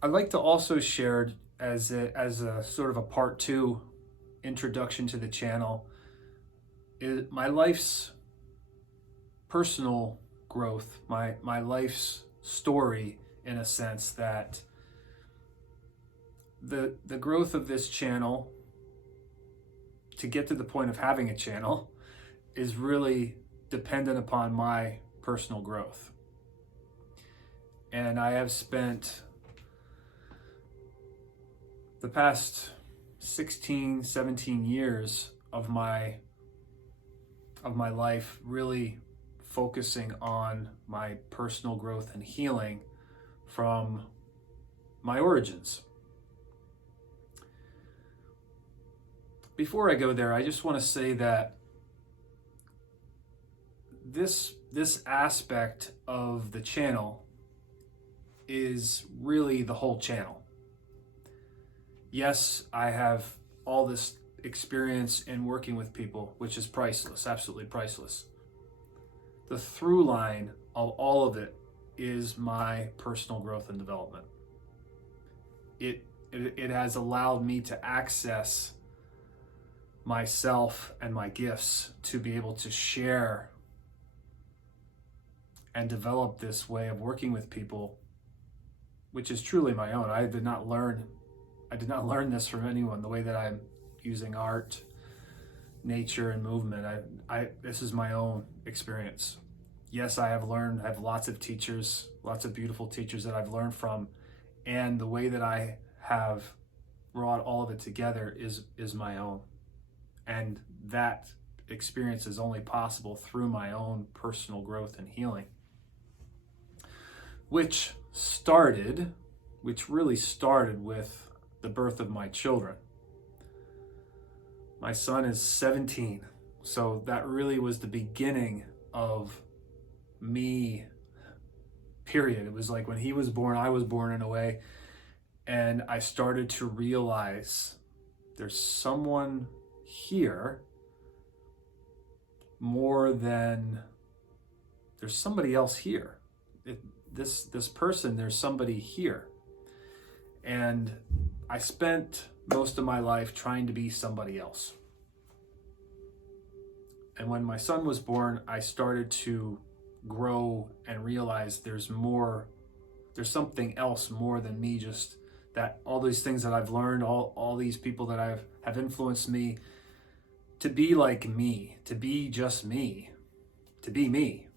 I'd like to also share as a sort of a part two introduction to the channel is my life's personal growth, my life's story in a sense that the growth of this channel to get to the point of having a channel is really dependent upon my personal growth. And I have spent the past 16, 17 years of my life really focusing on my personal growth and healing from my origins. Before I go there, I just want to say that this aspect of the channel is really the whole channel. Yes, I have all this experience in working with people, which is priceless, absolutely priceless. The through line of all of it is my personal growth and development. It has allowed me to access myself and my gifts to be able to share and develop this way of working with people, which is truly my own. I did not learn this from anyone. The way that I'm using art, nature, and movement, this is my own experience. Yes, I have lots of teachers, lots of beautiful teachers that I've learned from, and the way that I have brought all of it together is my own. And that experience is only possible through my own personal growth and healing, which really started with the birth of my children. My son is 17, so that really was the beginning of me, period. It was like when he was born, I was born in a way, and I started to realize there's someone here more than there's somebody else here. This person, there's somebody here. And I spent most of my life trying to be somebody else. And when my son was born, I started to grow and realize there's something else more than me, just that all these things that I've learned, all these people that have influenced me to be like me, to be just me, to be me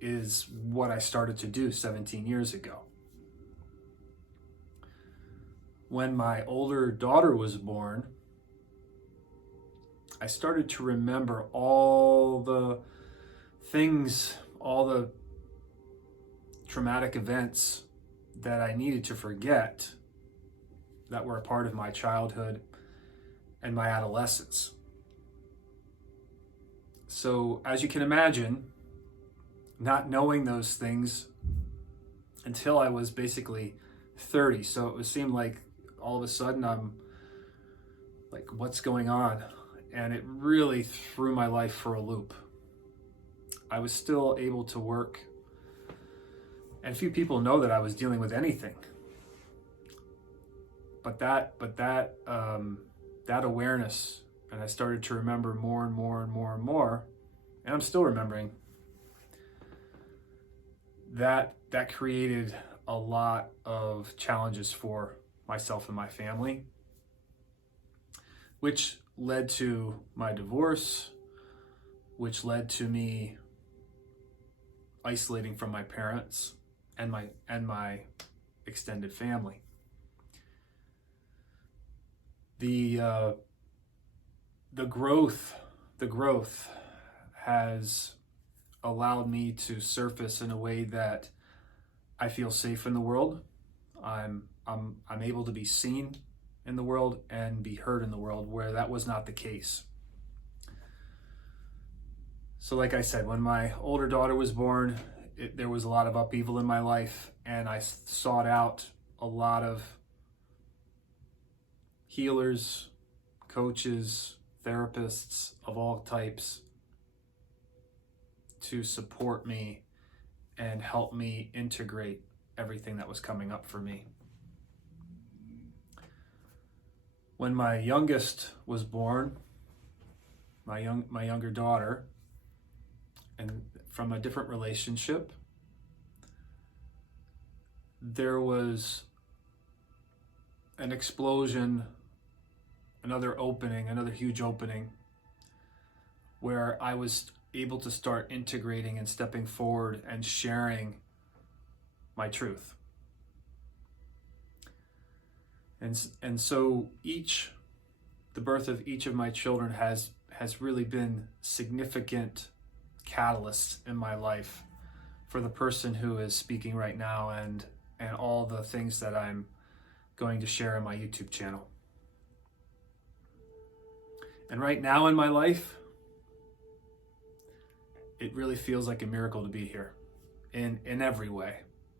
is what I started to do 17 years ago. When my older daughter was born, I started to remember all the things, all the traumatic events that I needed to forget that were a part of my childhood and my adolescence. So, as you can imagine, not knowing those things until I was basically 30. So it seemed like all of a sudden I'm like, what's going on? And it really threw my life for a loop. I was still able to work, and few people know that I was dealing with anything. But that awareness, and I started to remember more and more and more and more, and I'm still remembering, that created a lot of challenges for myself and my family, which led to my divorce, which led to me isolating from my parents and my extended family. The growth has allowed me to surface in a way that I feel safe in the world. I'm able to be seen in the world and be heard in the world, where that was not the case. So like I said, when my older daughter was born, there was a lot of upheaval in my life, and I sought out a lot of healers, coaches, therapists of all types to support me and help me integrate everything that was coming up for me. When my youngest was born, my younger daughter, and from a different relationship, there was an explosion, another opening, another huge opening, where I was able to start integrating and stepping forward and sharing my truth. And so the birth of each of my children has really been significant catalysts in my life for the person who is speaking right now, and all the things that I'm going to share in my YouTube channel. And right now in my life, it really feels like a miracle to be here in every way.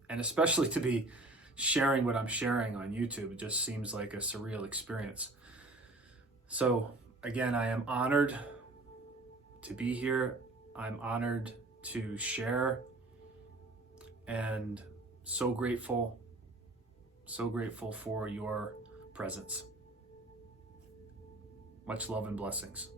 And especially to be sharing what I'm sharing on YouTube. It just seems like a surreal experience. So again, I am honored to be here. I'm honored to share, and so grateful for your presence. Much love and blessings.